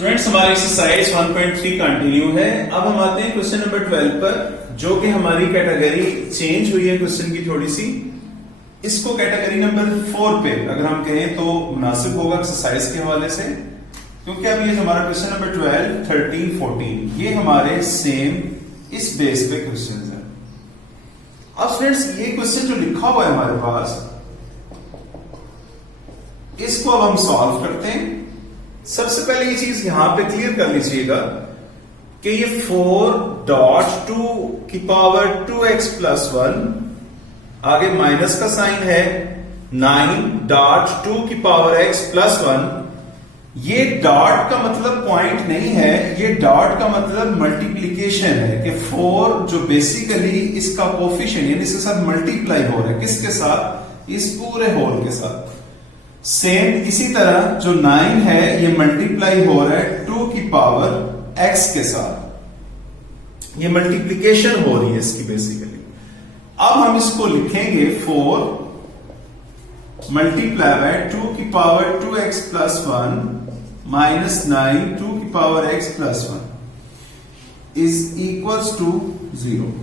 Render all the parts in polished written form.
Students हमारी exercise 1.3 continue है। अब हम आते हैं क्वेश्चन नंबर 12 पर, जो कि हमारी कैटेगरी चेंज हुई है क्वेश्चन की थोड़ी सी। इसको कैटेगरी नंबर 4 पे अगर हम कहें तो मुनासिब होगा एक्सरसाइज के हवाले से, क्योंकि अब ये हमारा क्वेश्चन नंबर 12, 13, 14 ये हमारे सेम इस बेस पे क्वेश्चन है। अब स्टूडेंट्स ये क्वेश्चन जो लिखा हुआ है हमारे पास, इसको अब हम सॉल्व करते हैं। सबसे पहले ये चीज यहां पे क्लियर कर लीजिएगा कि ये 4.2 की पावर 2x प्लस 1, आगे माइनस का साइन है, 9.2 की पावर x प्लस 1। ये डॉट का मतलब पॉइंट नहीं है, ये डॉट का मतलब मल्टीप्लीकेशन है कि 4 जो बेसिकली इसका कोफिशिएंट यानी इसके साथ मल्टीप्लाई हो रहा है, किसके साथ? इस पूरे होल के साथ। सेम इसी तरह जो 9 है ये मल्टीप्लाई हो रहा है 2 की पावर x के साथ, ये मल्टीप्लीकेशन हो रही है इसकी बेसिकली। अब हम इसको लिखेंगे 4 मल्टीप्लाई बाय 2 की पावर 2x प्लस 1 माइनस 9 2 की power x plus 1 is equals to 0।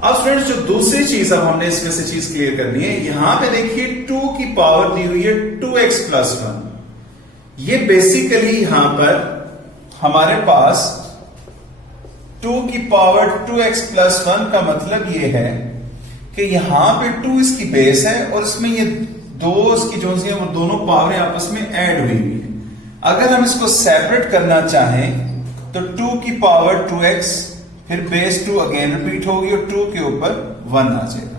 अब स्टूडेंट्स जो दूसरी चीज अब हमने इसमें से चीज क्लियर करनी है, यहां पे देखिए 2 की पावर दी हुई है 2x प्लस 1। ये बेसिकली यहां पर हमारे पास 2 की पावर 2x प्लस 1 का मतलब ये है कि यहां पे 2 इसकी बेस है और इसमें ये दो इसकी जो है वो दोनों पावरें आपस में ऐड हुई हुई है। अगर हम इसको सेपरेट करना चाहें तो 2 की पावर 2x फिर बेस 2 अगेन रिपीट होगी और 2 के ऊपर 1 आ जाएगा।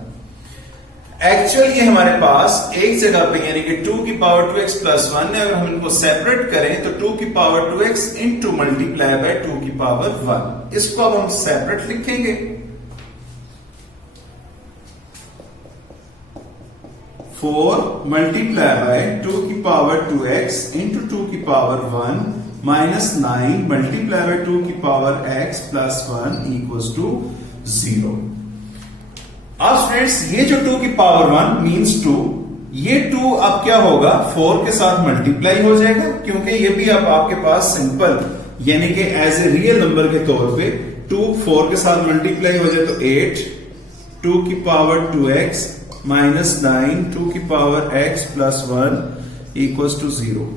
एक्चुअल ये हमारे पास एक जगह पे यानी कि 2 की पावर 2x प्लस 1 है, अगर हम इनको सेपरेट करें तो 2 की power 2x into multiply by 2 की पावर 1। इसको अब हम सेपरेट लिखेंगे। 4 मल्टीप्लाई बाय 2 की पावर 2x इंटू 2 की पावर 1 माइनस 9 मल्टीप्लाई बाय 2 की power x plus 1 equals to 0। अब स्टूडेंट्स ये जो 2 की पावर 1 मींस 2, ये 2 अब क्या होगा 4 के साथ मल्टीप्लाई हो जाएगा, क्योंकि ये भी अब आपके पास सिंपल यानी कि एज ए रियल नंबर के तौर पे 2 4 के साथ मल्टीप्लाई हो जाए तो 8 2 की पावर 2x माइनस 9 2 की power x plus 1 equals to 0।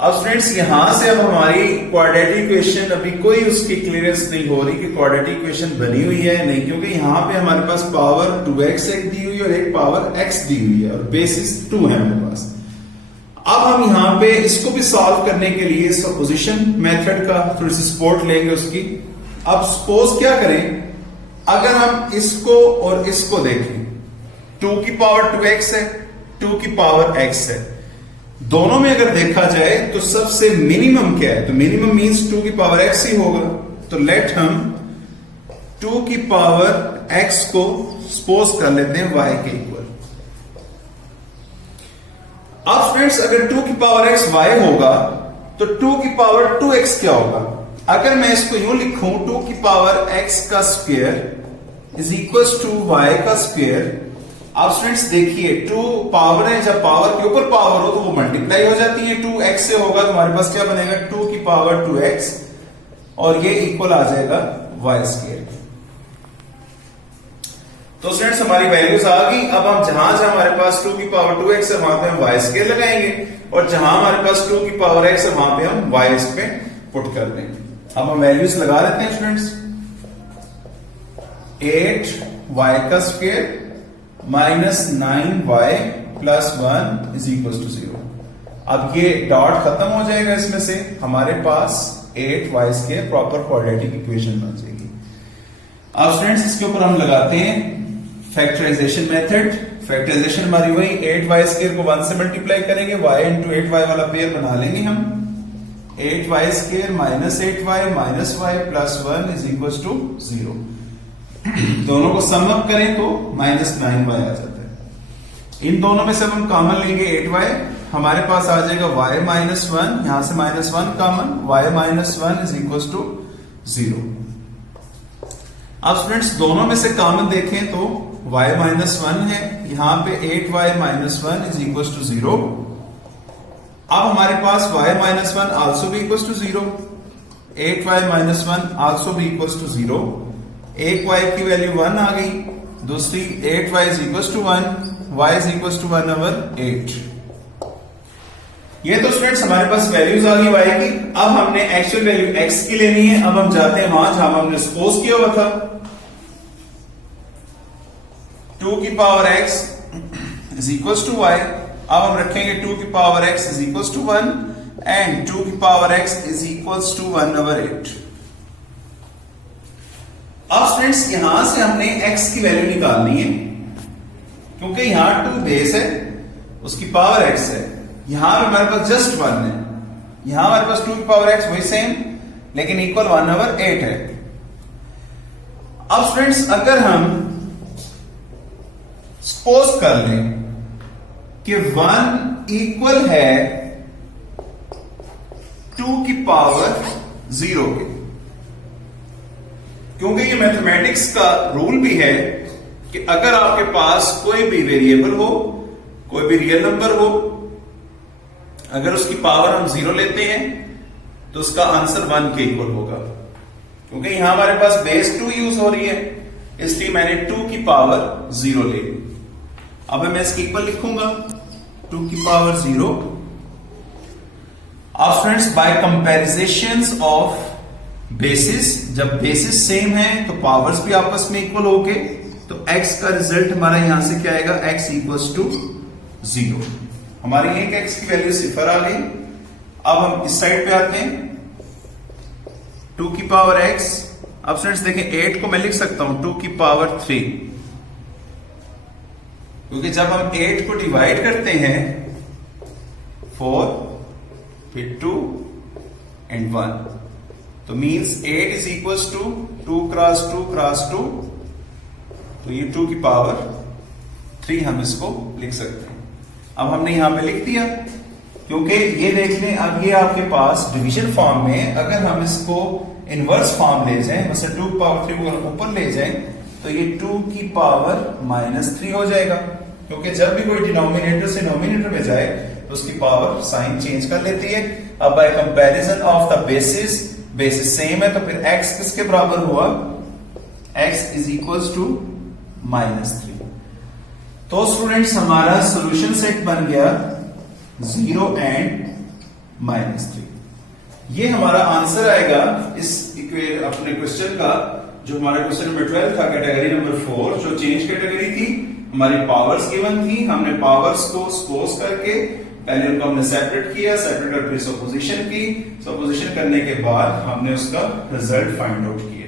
अब स्टूडेंट्स यहां से अब हमारी क्वाड्रेटिक इक्वेशन अभी कोई उसकी क्लियरेंस नहीं हो रही कि क्वाड्रेटिक इक्वेशन बनी हुई है नहीं, क्योंकि यहां पे हमारे पास पावर 2x एक दी हुई है और एक पावर x दी हुई है और बेसिस 2 है हमारे पास। अब हम यहां पे इसको भी सॉल्व करने के लिए सपोजिशन मेथड का थोड़ी सी सपोर्ट लेंगे उसकी। अब सपोज क्या करें, अगर हम इसको और इसको देखें, 2 की पावर 2x है 2 की पावर x है, दोनों में अगर देखा जाए तो सबसे मिनिमम क्या है, तो मिनिमम मींस 2 की पावर x ही होगा। तो लेट हम 2 की पावर x को सपोज कर लेते हैं y के इक्वल। अब स्टूडेंट्स अगर 2 की पावर x y होगा तो 2 की पावर 2x क्या होगा? अगर मैं इसको यूं लिखूं 2 की पावर x का square is equal to y का स्क्वायर। अब स्टूडेंट्स देखिए 2 पावर है, जब पावर के ऊपर पावर हो तो वो मल्टीप्लाई हो जाती है, 2x से होगा तो हमारे पास क्या बनेगा 2 की पावर 2x और ये इक्वल आ जाएगा y स्क्वायर। तो स्टूडेंट्स हमारी वैल्यूज आ गई। अब हम जहां जहां हमारे पास 2 की पावर 2x है वहां पे हम y स्क्वायर लगाएंगे और जहां हमारे पास 2 की पावर x है वहां पे हम y पे पुट कर देंगे। अब हम वैल्यूज लगा लेते हैं स्टूडेंट्स। 8y का square minus 9y plus 1 is equal to 0। अब ये डॉट खत्म हो जाएगा, इसमें से हमारे पास 8y square proper quadratic equation बन जाएगी। अब स्टूडेंट्स इसके ऊपर हम लगाते हैं फैक्टराइजेशन मेथड। फैक्टराइजेशन हमारी वही 8y स्क्वायर को 1 से मल्टीप्लाई करेंगे, y इंटू 8y वाला पेयर बना लेंगे हम। 8y square minus 8y minus y plus 1 is equal to 0। दोनों को सम अप करें तो माइनस 9y आ जाता है। इन दोनों में से हम कॉमन लेंगे 8y, हमारे पास आ जाएगा y माइनस 1, यहां से minus 1 common, y minus 1 is equal to 0। अब स्टूडेंट्स दोनों में से कॉमन देखें तो y माइनस 1 है, यहां पे 8y minus 1 is equal to 0। अब हमारे पास y माइनस वन ऑल्सो भी equal to 0, 8y minus one also भी इक्वल टू 0, एक y की वैल्यू 1 आ गई, दूसरी 8y is equal to 1, y is equal to 1/8। ये तो स्टूडेंट्स हमारे पास वैल्यूज आ गई y की। अब हमने एक्चुअल वैल्यू x की लेनी है। अब हम जाते हैं वहां जहां हमने सपोज किया हुआ था 2 की power x is equal to y। अब हम रखेंगे 2 की power x is equal to 1 and 2 की power x is equal to 1/8। अब स्टूडेंट्स यहां से हमने x की वैल्यू निकालनी है, क्योंकि यहां 2 बेस है, उसकी पावर x है, यहां पे हमारे पास जस्ट 1 है, यहां हमारे पास 2 की पावर x वही सेम लेकिन इक्वल 1/8 है। अब स्टूडेंट्स अगर हम सपोज कर लें कि 1 इक्वल है 2 की पावर 0 के, क्योंकि ये मैथमेटिक्स का रूल भी है कि अगर आपके पास कोई भी वेरिएबल हो, कोई भी रियल नंबर हो, अगर उसकी पावर हम 0 लेते हैं तो उसका आंसर 1 के इक्वल होगा। क्योंकि यहां हमारे पास बेस 2 यूज हो रही है, इसलिए मैंने 2 की पावर 0 ले ली। अब मैं इसकी इक्वल लिखूंगा 2 की पावर 0। अब students bye comparison of basis, जब बेसिस सेम है तो पावर्स भी आपस में इक्वल होके, तो x का रिजल्ट हमारा यहां से क्या आएगा, x इक्वल्स टू 0। हमारी एक x की वैल्यू 0 आ गई। अब हम इस साइड पे आते हैं 2 की पावर x। अब स्टूडेंट्स देखें 8 को मैं लिख सकता हूं 2 की पावर 3, क्योंकि जब हम 8 को डिवाइड करते हैं 4 फिर 2 एंड 1, तो means 8 is equals to 2 cross 2 cross 2, तो ये 2 की पावर 3 हम इसको लिख सकते हैं। अब हमने यहां पे लिख दिया, क्योंकि ये देख लें अब ये आपके पास डिवीजन फॉर्म में, अगर हम इसको इनवर्स फॉर्म ले जाएं, मतलब 2 पावर 3 को ऊपर ले जाएं, तो ये 2 की पावर -3 हो जाएगा, क्योंकि जब भी कोई डिनोमिनेटर से नोमिनेटर में जाए तो उसकी पावर साइन चेंज कर लेती है। अब bye comparison of the basis, basis same है तो फिर x किसके बराबर हुआ, x इज इक्वल्स टू -3। तो स्टूडेंट्स हमारा सॉल्यूशन सेट बन गया 0 एंड -3। ये हमारा आंसर आएगा इस अपने क्वेश्चन का, जो हमारा क्वेश्चन नंबर 12 था, कैटेगरी नंबर 4, जो चेंज कैटेगरी थी। हमारी पावर्स गिवन थी, हमने पावर्स को सपोज करके पहले उनको हमने सेपरेट किया, सेपरेट करके सपोजिशन की, सपोजिशन करने के बाद हमने उसका रिजल्ट फाइंड आउट किया।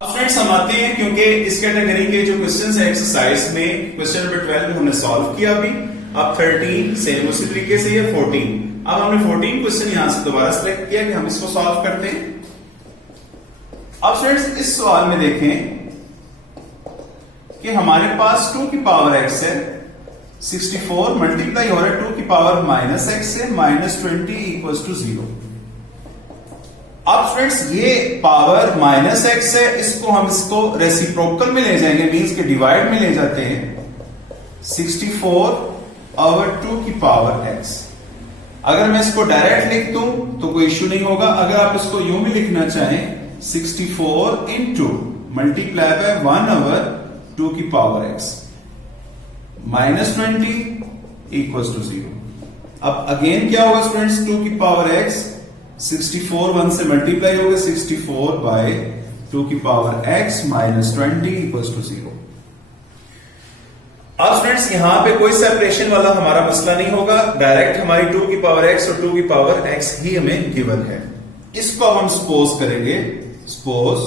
अब फ्रेंड्स हम आते हैं, क्योंकि इस कैटेगरी के जो क्वेश्चंस है एक्सरसाइज में, क्वेश्चन नंबर 12 में हमने सॉल्व किया अभी। अब 13 सेम उसी तरीके से, ये 14। अब हमने 14 क्वेश्चन यहां से दोबारा सिलेक्ट किया कि हम इसको सॉल्व करते हैं। अब फ्रेंड्स इस सवाल में देखें कि हमारे पास 2 की पावर x है, 64 मल्टीप्लाई हो रहा है 2 की पावर -x से, -20 इक्वल्स टू 0। अब फ्रेंड्स ये पावर -x है, इसको हम इसको रेसिप्रोकल में ले जाएंगे, मींस के डिवाइड में ले जाते हैं 64/2 की पावर x। अगर मैं इसको डायरेक्ट लिख दूं तो कोई इश्यू नहीं होगा। अगर आप इसको यूं भी लिखना चाहें 64 इंटू मल्टीप्लाई बाय 1/2 की पावर x -20 इक्वल्स टू 0। अब अगेन क्या होगा स्टूडेंट्स, 2 की पावर x 64 1 से मल्टीप्लाई होगा, 64/2 की पावर x -20 इक्वल्स टू 0। अब स्टूडेंट्स यहां पे कोई सेपरेशन वाला हमारा मसला नहीं होगा, डायरेक्ट हमारी 2 की पावर x और 2 की पावर x ही हमें गिवन है। इसको हम सपोज करेंगे, सपोज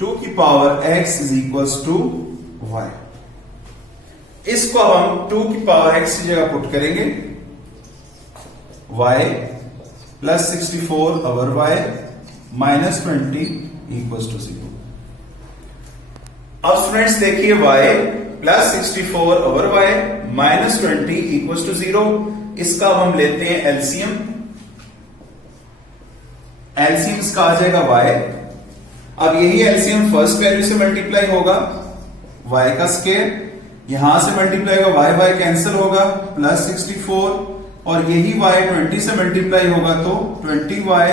2 की power x is equals to y। इसको अब हम 2 की पावर x की जगह पुट करेंगे, y plus 64/y -20 equals to 0। अब स्टूडेंट्स देखिए y plus 64/y -20 equals to 0। इसका अब हम लेते हैं एलसीएम। एलसीएम इसका आ जाएगा y। अब यही एलसीएम फर्स्ट वैल्यू से मल्टीप्लाई होगा, y का स्क्वायर, यहां से मल्टीप्लाई होगा y कैंसिल होगा, प्लस 64 और यही y 20 से मल्टीप्लाई होगा तो 20y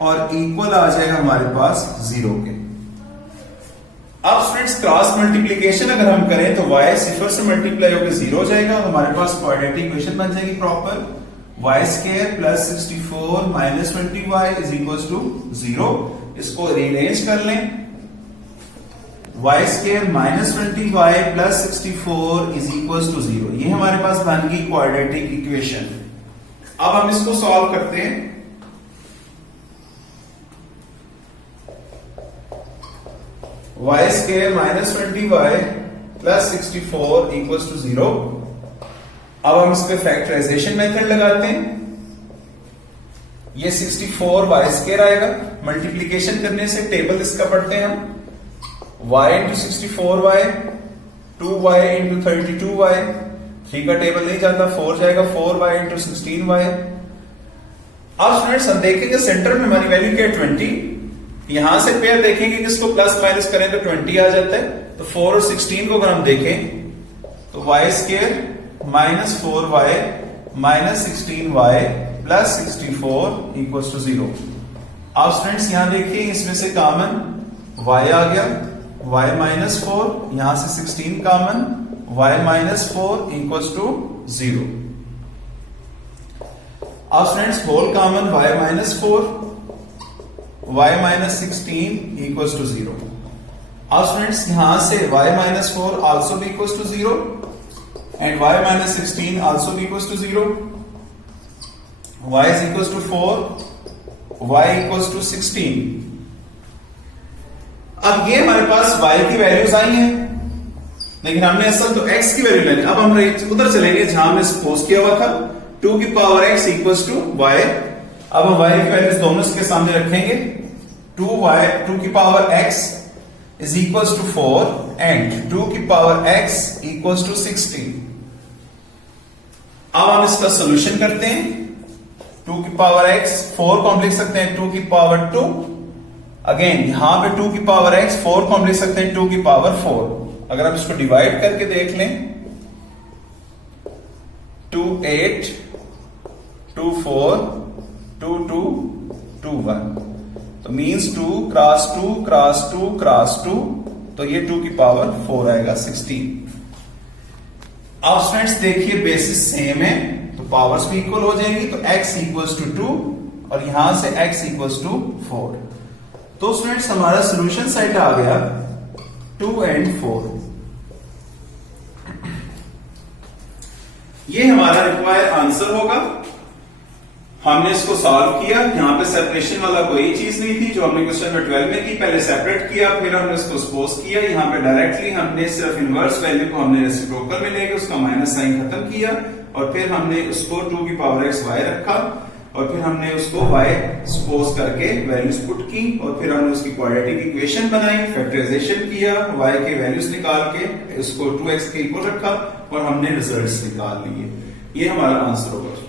और इक्वल आ जाएगा हमारे पास 0 के। अब स्टूडेंट्स क्रॉस मल्टीप्लीकेशन अगर हम करें तो y सिफर से मल्टीप्लाई होकर 0 हो जाएगा, हमारे पास क्वाड्रेटिक इक्वेशन बन जाएगी proper y square plus 64 minus 20y is equal to 0। इसको रीअरेंज कर लें, y square minus 20y plus 64 is equal to 0। ये हमारे पास बन गई क्वाड्रेटिक इक्वेशन। अब हम इसको सॉल्व करते हैं। y square minus 20y plus 64 equal to 0। अब हम इस पे फैक्टराइजेशन मेथड लगाते हैं। ये 64 y स्क्वायर आएगा, मल्टीप्लीकेशन करने से टेबल इसका पढ़ते हैं हम, y into 64y, 2y into 32y, 3 का टेबल नहीं जाता, 4 जाएगा, 4y इंटू 16y। अब स्टूडेंट्स हम देखेंगे सेंटर में हमारी वैल्यू क्या है 20। यहां से पेयर देखेंगे कि इसको प्लस माइनस करें तो 20 आ जाता है। तो 4 और 16 को अगर हम देखें तो y square minus 4y minus 16y plus 64 equal to 0। अब स्टूडेंट्स यहां देखिए इसमें से कॉमन y आ गया, y माइनस 4, यहां से 16 common, y minus 4 equal to 0। अब students whole common y minus 4, y minus 16 equal to 0। अब स्टूडेंट्स यहां से y माइनस 4 आल्सो भी equal to 0 and y minus 16 also भी equal to 0। y is equal to 4, y equal to 16। अब ये हमारे पास y की वैल्यूज आई हैं, लेकिन हमने असल तो x की वैल्यू लेनी। अब हम उधर चलेंगे जहां हमने सपोज किया हुआ था 2 की power x equal to y। अब हम y की वैल्यूज दोनों के सामने रखेंगे। 2 की power x is equal to 4 and 2 की पावर x इक्वल टू 16। अब हम इसका सोल्यूशन करते हैं। 2 की पावर x 4 को हम लिख सकते हैं 2 की पावर 2। अगेन यहां पे 2 की पावर x 4 को हम लिख सकते हैं 2 की पावर 4। अगर आप इसको डिवाइड करके देख लें 2 8 2 4 2 2 2 1, तो मींस 2 क्रॉस 2 क्रॉस 2 क्रॉस 2, तो ये 2 की पावर 4 आएगा 16। अब स्टूडेंट्स देखिए बेसिस सेम है तो पावर्स भी इक्वल हो जाएंगी, तो x इक्वल्स टू 2 और यहां से x इक्वल्स टू 4। तो स्टूडेंट्स हमारा सॉल्यूशन सेट आ गया 2 एंड 4। ये हमारा रिक्वायर्ड आंसर होगा। हमने इसको सॉल्व किया, यहां पे सेपरेशन वाला कोई चीज नहीं थी जो हमने क्वेश्चन नंबर 12 में थी। पहले सेपरेट किया, फिर हमने इसको सपोज किया, यहां पे डायरेक्टली हमने सिर्फ इनवर्स वैल्यू को हमने रेसिप्रोकल में लेके उसका माइनस साइन खत्म किया और फिर हमने उसको 2 की पावर x y रखा और फिर हमने उसको y सपोज करके वैल्यूज पुट की और फिर हमने उसकी क्वाड्रेटिक इक्वेशन बनाई, फैक्टराइजेशन किया, y के वैल्यूज निकाल के उसको 2x के इक्वल रखा और हमने रिजल्ट्स निकाल लिए। ये हमारा आंसर होगा।